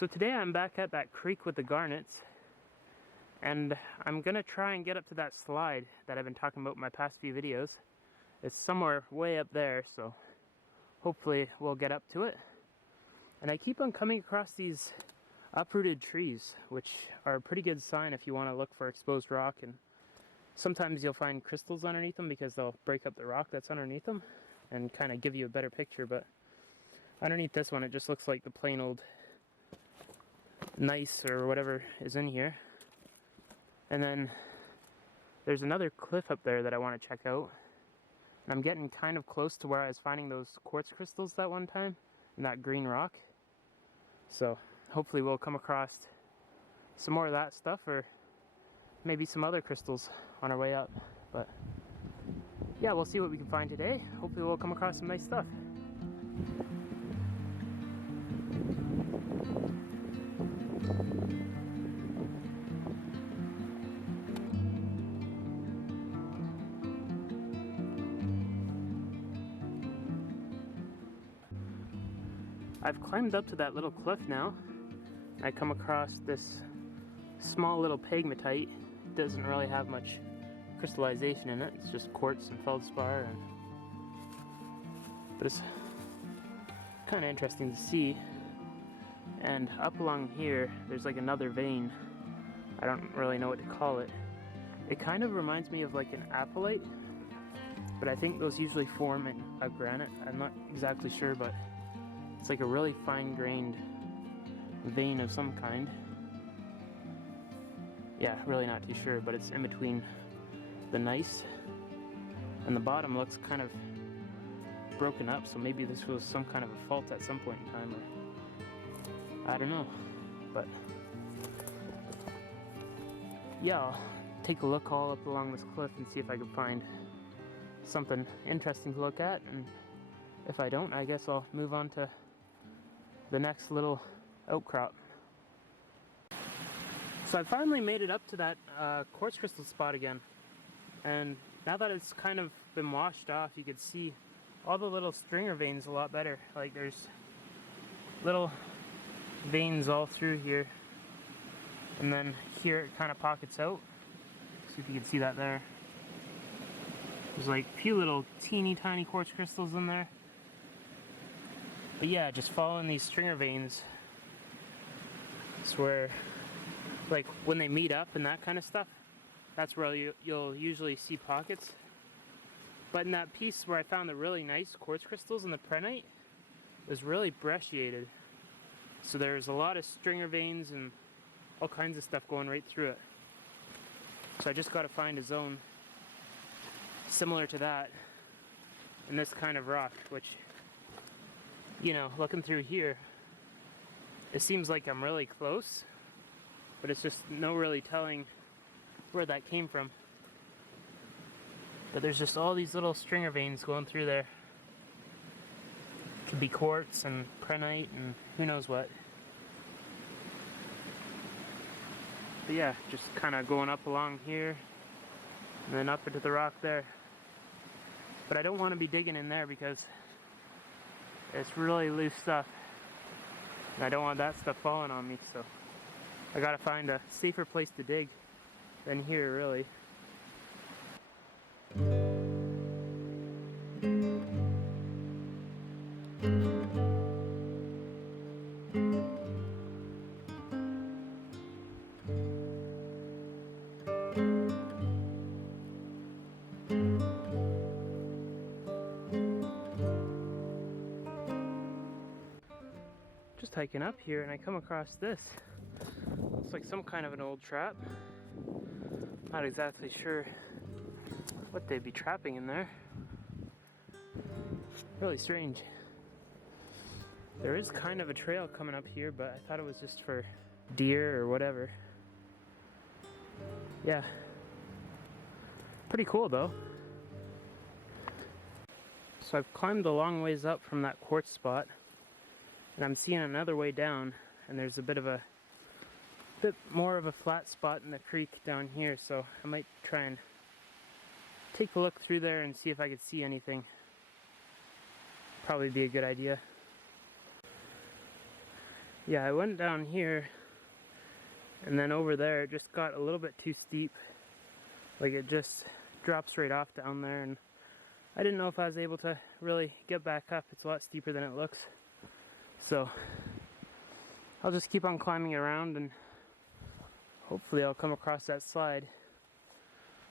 So today I'm back at that creek with the garnets, and I'm gonna try and get up to that slide that I've been talking about in my past few videos. It's somewhere way up there, so hopefully we'll get up to it. And I keep on coming across these uprooted trees, which are a pretty good sign if you want to look for exposed rock, and sometimes you'll find crystals underneath them because they'll break up the rock that's underneath them and kind of give you a better picture. But underneath this one, it just looks like the plain old gneiss or whatever is in here. And then there's another cliff up there that I want to check out, and I'm getting kind of close to where I was finding those quartz crystals that one time in that green rock. So hopefully we'll come across some more of that stuff, or maybe some other crystals on our way up. But yeah, we'll see what we can find today. Hopefully we'll come across some nice stuff. I've climbed up to that little cliff now. I come across this small little pegmatite. It doesn't really have much crystallization in it. It's just quartz and feldspar, but it's kind of interesting to see. And up along here, there's like another vein. I don't really know what to call it. It kind of reminds me of like an apatite, but I think those usually form in a granite. I'm not exactly sure, but it's like a really fine-grained vein of some kind. Yeah, really not too sure, but it's in between the gneiss, and the bottom looks kind of broken up, so maybe this was some kind of a fault at some point in time, or I don't know. But yeah, I'll take a look all up along this cliff and see if I can find something interesting to look at, and if I don't, I guess I'll move on to the next little outcrop. So I finally made it up to that quartz crystal spot again, and now that it's kind of been washed off, you could see all the little stringer veins a lot better. Like there's little veins all through here, and then here it kind of pockets out. See if you can see that there. There's like a few little teeny tiny quartz crystals in there. But yeah, just following these stringer veins, it's where, like when they meet up and that kind of stuff, that's where you'll usually see pockets. But in that piece where I found the really nice quartz crystals in the prehnite, it was really brecciated. So there's a lot of stringer veins and all kinds of stuff going right through it. So I just got to find a zone similar to that in this kind of rock, which, you know, looking through here, it seems like I'm really close, but it's just no really telling where that came from. But there's just all these little stringer veins going through there. Could be quartz and prehnite and who knows what. But yeah, just kind of going up along here and then up into the rock there. But I don't want to be digging in there because it's really loose stuff, and I don't want that stuff falling on me, so I gotta find a safer place to dig than here, really. Just hiking up here and I come across this. Looks like some kind of an old trap. Not exactly sure what they'd be trapping in there. Really strange. There is kind of a trail coming up here, but I thought it was just for deer or whatever. Yeah. Pretty cool though. So I've climbed a long ways up from that quartz spot, and I'm seeing another way down, and there's a bit more of a flat spot in the creek down here, so I might try and take a look through there and see if I could see anything. Probably be a good idea. Yeah, I went down here, and then over there it just got a little bit too steep. Like it just drops right off down there, and I didn't know if I was able to really get back up. It's a lot steeper than it looks. So I'll just keep on climbing around and hopefully I'll come across that slide.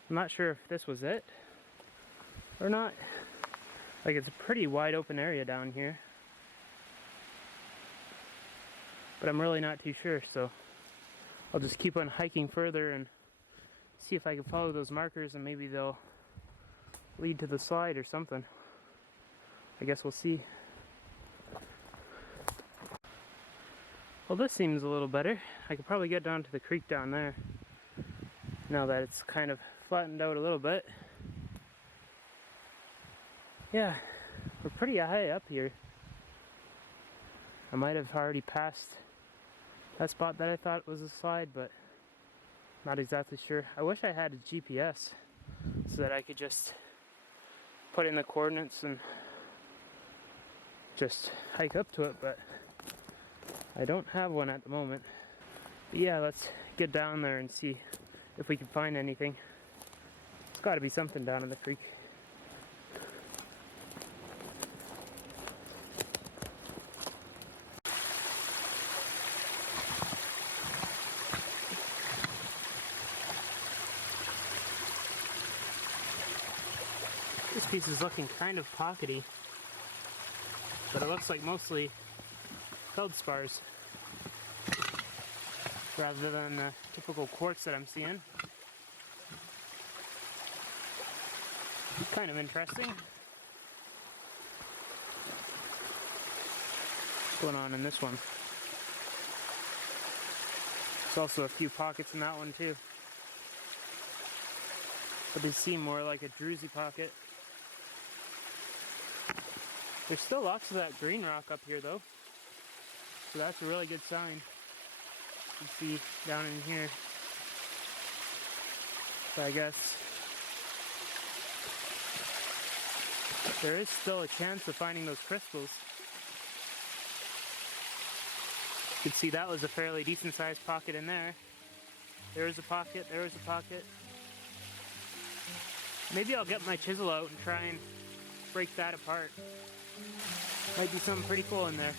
I'm not sure if this was it or not. Like it's a pretty wide open area down here. But I'm really not too sure, so I'll just keep on hiking further and see if I can follow those markers and maybe they'll lead to the slide or something. I guess we'll see. Well, this seems a little better. I could probably get down to the creek down there now that it's kind of flattened out a little bit. Yeah, we're pretty high up here. I might have already passed that spot that I thought was a slide, but not exactly sure. I wish I had a GPS so that I could just put in the coordinates and just hike up to it, but I don't have one at the moment. But yeah, let's get down there and see if we can find anything. There's got to be something down in the creek. This piece is looking kind of pockety, but it looks like mostly feldspars rather than the typical quartz that I'm seeing. Kind of interesting. What's going on in this one? There's also a few pockets in that one too, but they seem more like a druzy pocket. There's still lots of that green rock up here though, so that's a really good sign. You can see down in here. So I guess there is still a chance of finding those crystals. You can see that was a fairly decent sized pocket in there. There was a pocket, there was a pocket. Maybe I'll get my chisel out and try and break that apart. Might be something pretty cool in there.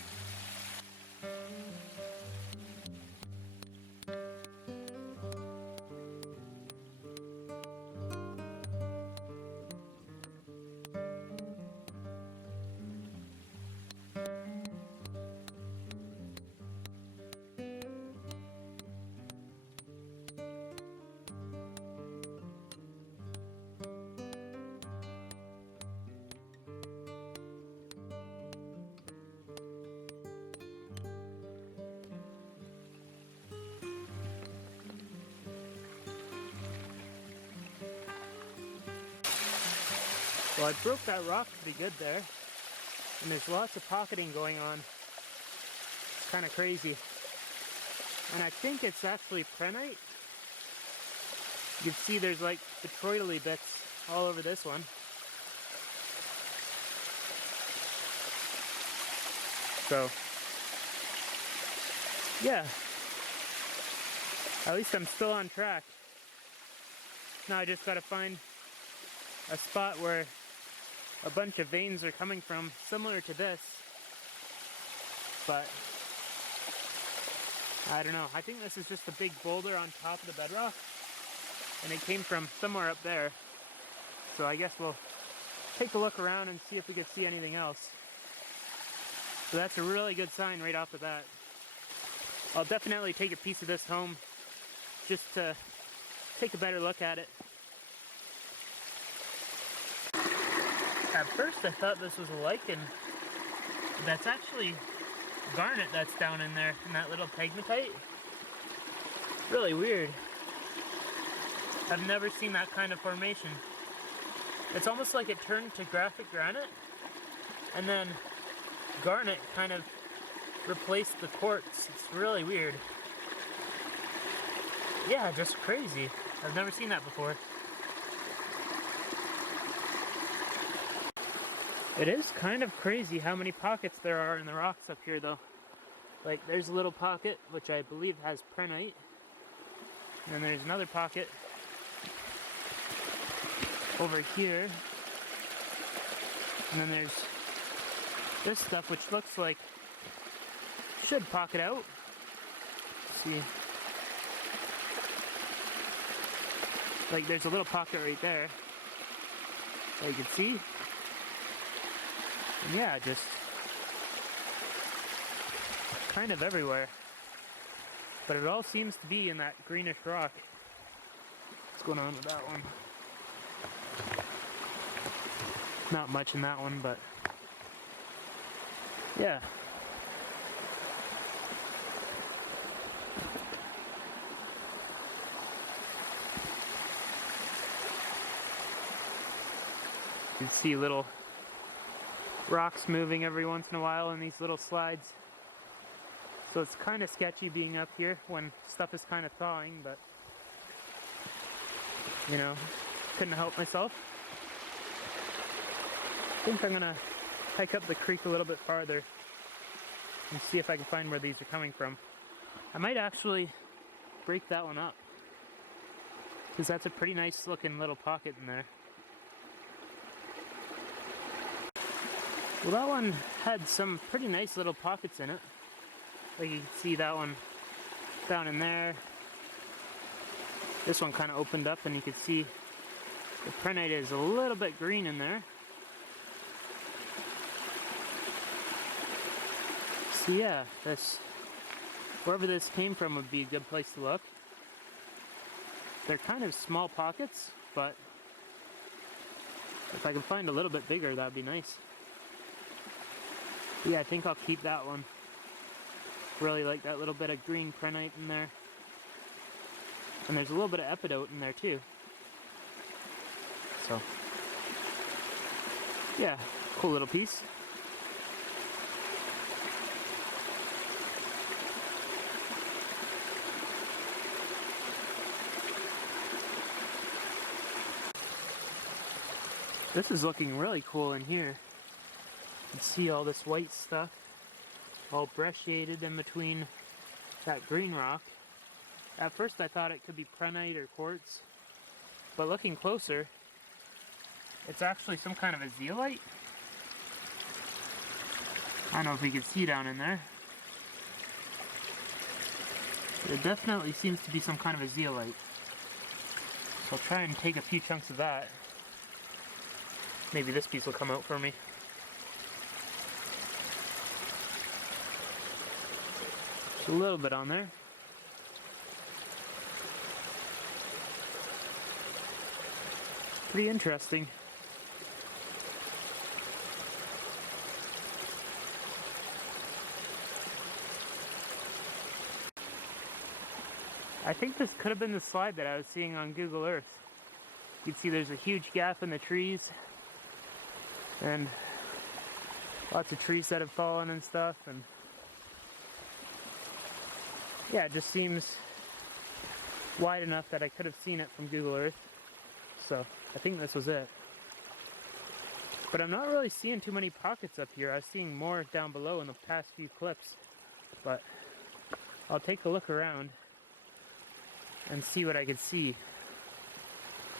Well, I broke that rock pretty good there, and there's lots of pocketing going on. It's kind of crazy. And I think it's actually prehnite. You can see there's like petroidally bits all over this one. So, yeah. At least I'm still on track. Now I just gotta find a spot where a bunch of veins are coming from, similar to this, but I don't know. I think this is just a big boulder on top of the bedrock, and it came from somewhere up there. So I guess we'll take a look around and see if we can see anything else. So that's a really good sign right off the bat. I'll definitely take a piece of this home just to take a better look at it. At first I thought this was a lichen. That's actually garnet that's down in there, in that little pegmatite. Really weird. I've never seen that kind of formation. It's almost like it turned to graphic granite, and then garnet kind of replaced the quartz. It's really weird. Yeah, just crazy. I've never seen that before. It is kind of crazy how many pockets there are in the rocks up here though. Like there's a little pocket which I believe has prenite, and then there's another pocket over here, and then there's this stuff which looks like should pocket out. Let's see, like there's a little pocket right there that you can see, and yeah, just kind of everywhere, but it all seems to be in that greenish rock. What's going on with that one? Not much in that one, but yeah. You can see little rocks moving every once in a while in these little slides. So it's kind of sketchy being up here when stuff is kind of thawing, but you know, couldn't help myself. I think I'm gonna hike up the creek a little bit farther and see if I can find where these are coming from. I might actually break that one up, because that's a pretty nice looking little pocket in there. Well, that one had some pretty nice little pockets in it. Like you can see that one down in there. This one kind of opened up and you can see the prenite is a little bit green in there. So yeah, wherever this came from would be a good place to look. They're kind of small pockets, but if I can find a little bit bigger, that'd be nice. Yeah, I think I'll keep that one. Really like that little bit of green prenite in there. And there's a little bit of epidote in there too. So, yeah, cool little piece. This is looking really cool in here. You can see all this white stuff, all brush shaded in between that green rock. At first I thought it could be prenite or quartz, but looking closer, it's actually some kind of a zeolite. I don't know if you can see down in there. It definitely seems to be some kind of a zeolite. So I'll try and take a few chunks of that. Maybe this piece will come out for me. Just a little bit on there. Pretty interesting. I think this could have been the slide that I was seeing on Google Earth. You can see there's a huge gap in the trees, and lots of trees that have fallen and stuff, and yeah, it just seems wide enough that I could have seen it from Google Earth. So I think this was it. But I'm not really seeing too many pockets up here. I was seeing more down below in the past few clips. But I'll take a look around and see what I can see.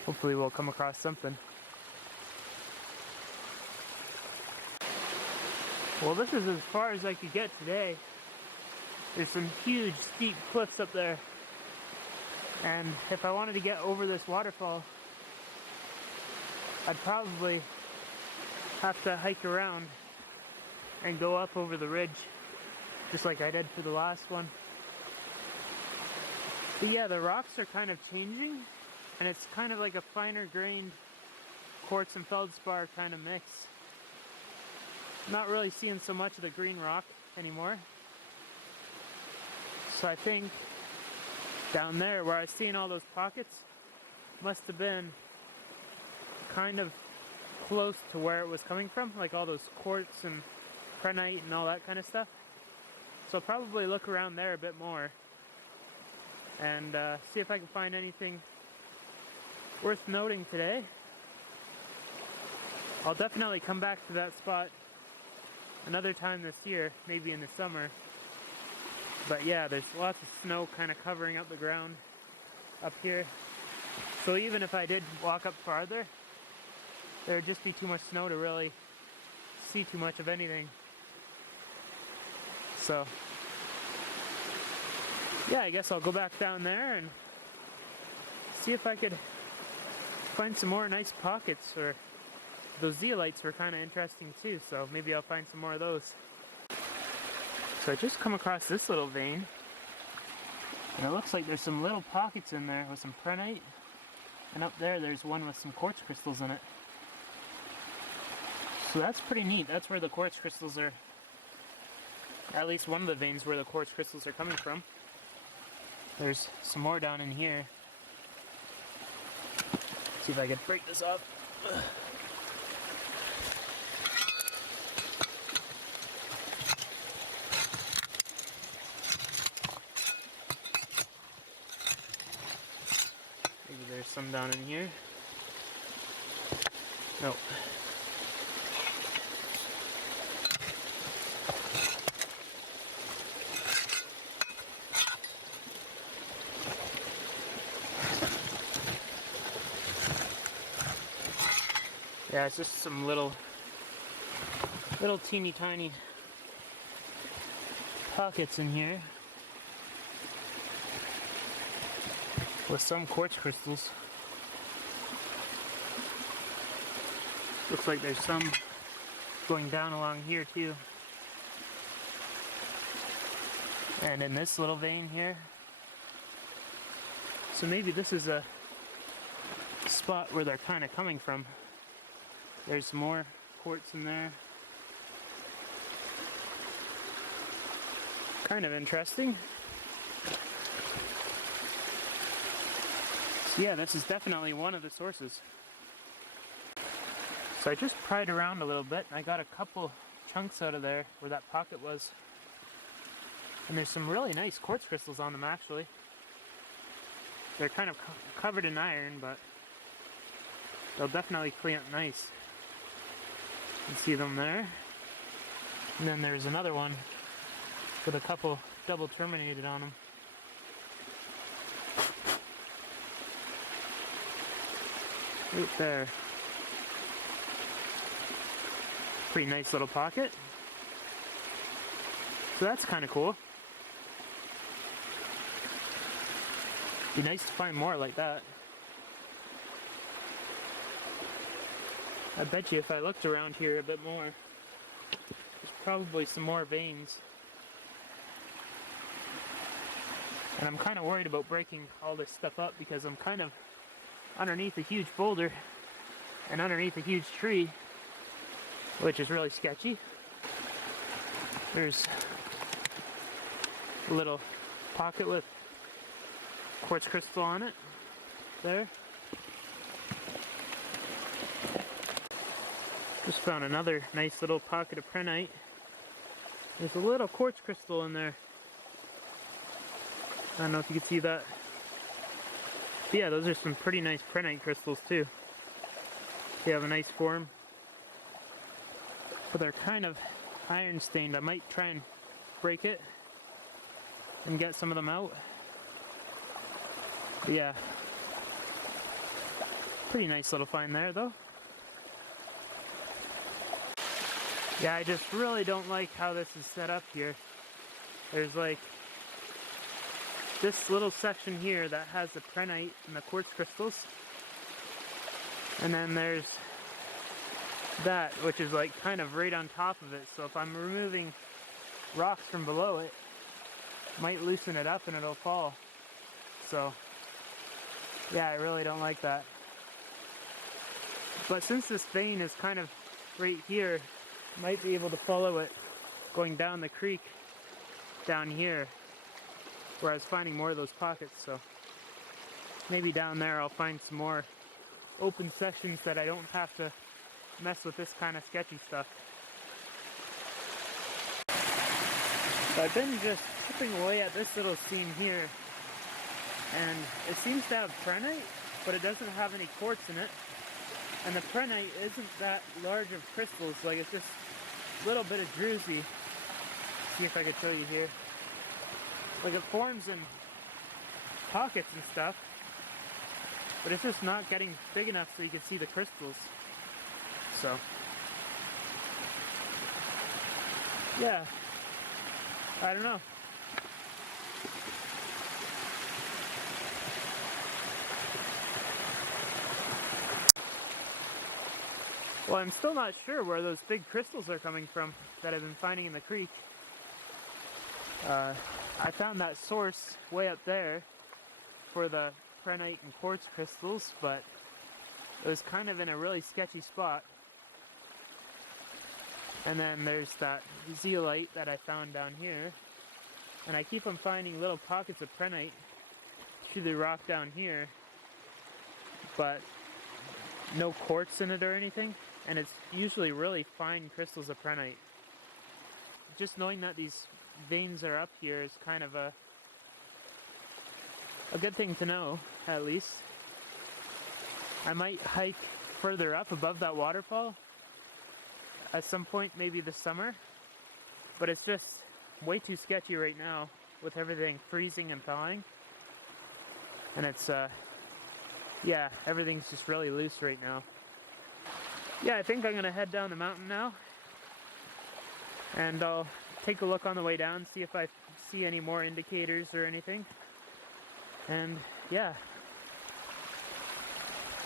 Hopefully we'll come across something. Well, this is as far as I could get today. There's some huge steep cliffs up there. And if I wanted to get over this waterfall, I'd probably have to hike around and go up over the ridge, just like I did for the last one. But yeah, the rocks are kind of changing, and it's kind of like a finer grained quartz and feldspar kind of mix. Not really seeing so much of the green rock anymore. So I think down there where I was seeing all those pockets must have been kind of close to where it was coming from, like all those quartz and prenite and all that kind of stuff. So I'll probably look around there a bit more and see if I can find anything worth noting today. I'll definitely come back to that spot another time this year, maybe in the summer, But yeah, there's lots of snow kind of covering up the ground up here. So even if I did walk up farther, there would just be too much snow to really see too much of anything. So yeah, I guess I'll go back down there and see if I could find some more nice pockets. Or those zeolites were kind of interesting too, so maybe I'll find some more of those. So I just come across this little vein, and it looks like there's some little pockets in there with some prehnite, and up there there's one with some quartz crystals in it. So that's pretty neat. That's where the quartz crystals are, at least one of the veins where the quartz crystals are coming from. There's some more down in here. See if I can break this up. Maybe there's some down in here. Nope. Yeah, it's just some little teeny tiny pockets in here with some quartz crystals. Looks like there's some going down along here too. And in this little vein here. So maybe this is a spot where they're kind of coming from. There's more quartz in there. Kind of interesting. So yeah, this is definitely one of the sources. So I just pried around a little bit, and I got a couple chunks out of there where that pocket was. And there's some really nice quartz crystals on them actually. They're kind of covered in iron, but they'll definitely clean up nice. You can see them there. And then there's another one with a couple double terminated on them. Right there. Pretty nice little pocket. So that's kind of cool. Be nice to find more like that. I bet you if I looked around here a bit more, there's probably some more veins. And I'm kind of worried about breaking all this stuff up because I'm kind of underneath a huge boulder and underneath a huge tree, which is really sketchy. There's a little pocket with quartz crystal on it there. Just found another nice little pocket of prehnite. There's a little quartz crystal in there. I don't know if you can see that. But yeah, those are some pretty nice prehnite crystals too. They have a nice form. But they're kind of iron stained. I might try and break it and get some of them out. But yeah. Pretty nice little find there though. Yeah, I just really don't like how this is set up here. There's like this little section here that has the prehnite and the quartz crystals. And then there's that, which is like kind of right on top of it. So if I'm removing rocks from below it, it might loosen it up and it'll fall. So yeah, I really don't like that. But since this vein is kind of right here, might be able to follow it going down the creek down here where I was finding more of those pockets. So maybe down there I'll find some more open sections that I don't have to mess with this kind of sketchy stuff. So I've been just chipping away at this little seam here, and it seems to have prehnite, but it doesn't have any quartz in it. And the prehnite isn't that large of crystals, like it's just a little bit of druzy. See if I can show you here. Like it forms in pockets and stuff, but it's just not getting big enough so you can see the crystals. So, yeah, I don't know. Well, I'm still not sure where those big crystals are coming from that I've been finding in the creek. I found that source way up there for the prehnite and quartz crystals, but it was kind of in a really sketchy spot. And then there's that zeolite that I found down here, and I keep on finding little pockets of prehnite through the rock down here, but no quartz in it or anything, and it's usually really fine crystals of prehnite. Just knowing that these veins are up here is kind of a good thing to know, at least. I might hike further up above that waterfall at some point, maybe this summer, but it's just way too sketchy right now with everything freezing and thawing, and it's yeah, everything's just really loose right now. Yeah, I think I'm gonna head down the mountain now, and I'll take a look on the way down, see if I see any more indicators or anything. And yeah,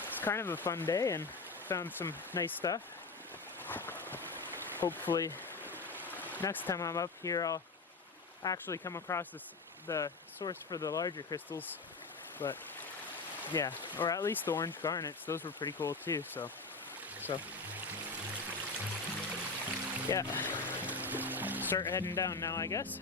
it's kind of a fun day and found some nice stuff. Hopefully next time I'm up here I'll actually come across the source for the larger crystals. But yeah, or at least the orange garnets, those were pretty cool too. So yeah, start heading down now, I guess.